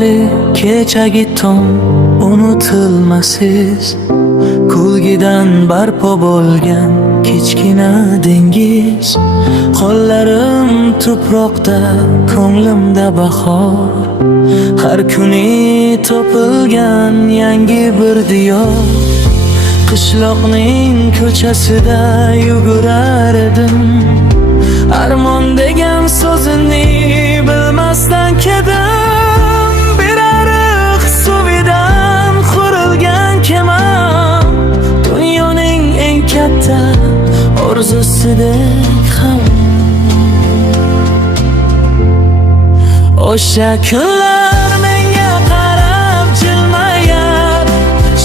bolali kechagi tong unutilmasiz, kulgidan barpo bo'lgan kichkina dengiz. Qo'llarim tuproqda, ko'nglimda bahor, har kuni topilgan yangi bir diyor. Qishloqning ko'chasida yugurar edim, armon degan so'zini bilmasdan kedim. Bir ariq suvidan qurilgan kemam, dunyoning eng katta orzusidek ham. O'sha kunlar menga qarab jilmayar,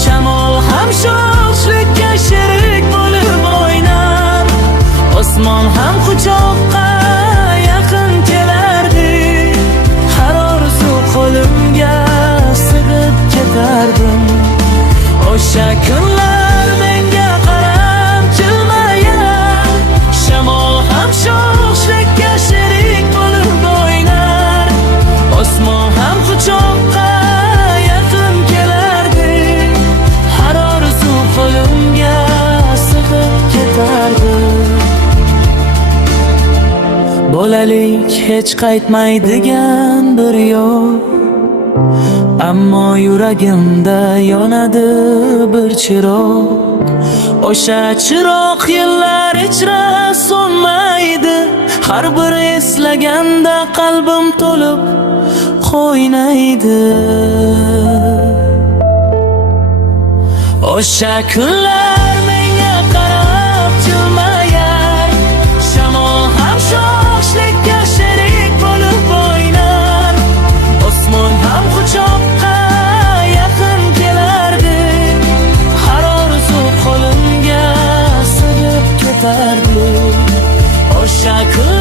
shamol ham sho'xlikka sherik bo'lib o'ynar, osmon ham quchoqqa yaqin kelardi, har orzu qo'limga sig'ib ketardim. O'sha kunlar menga qarab jilmayar, shamol ham sho'xlikka sherik bo'lib o'ynar, osmon ham quchoqqa yaqin kelardi, har orzu qo'limga sig'ib ketardi. Bolalik hech qaytmaydigan bir yo'l, ammo yuragimda yonadi bir chiroq. O'sha chiroq yillar ichra so'nmaydi, har bir eslaganda qalbim to'lib qo'ynaydi. O'sha kunlar menga qarab jilmayar, shamol ham sho'xlikka sherik bo'lib o'ynar, osmon ham quchoqqa yaqin kelardi, har orzu qo'limga sig'ib ketardi. O'sha kun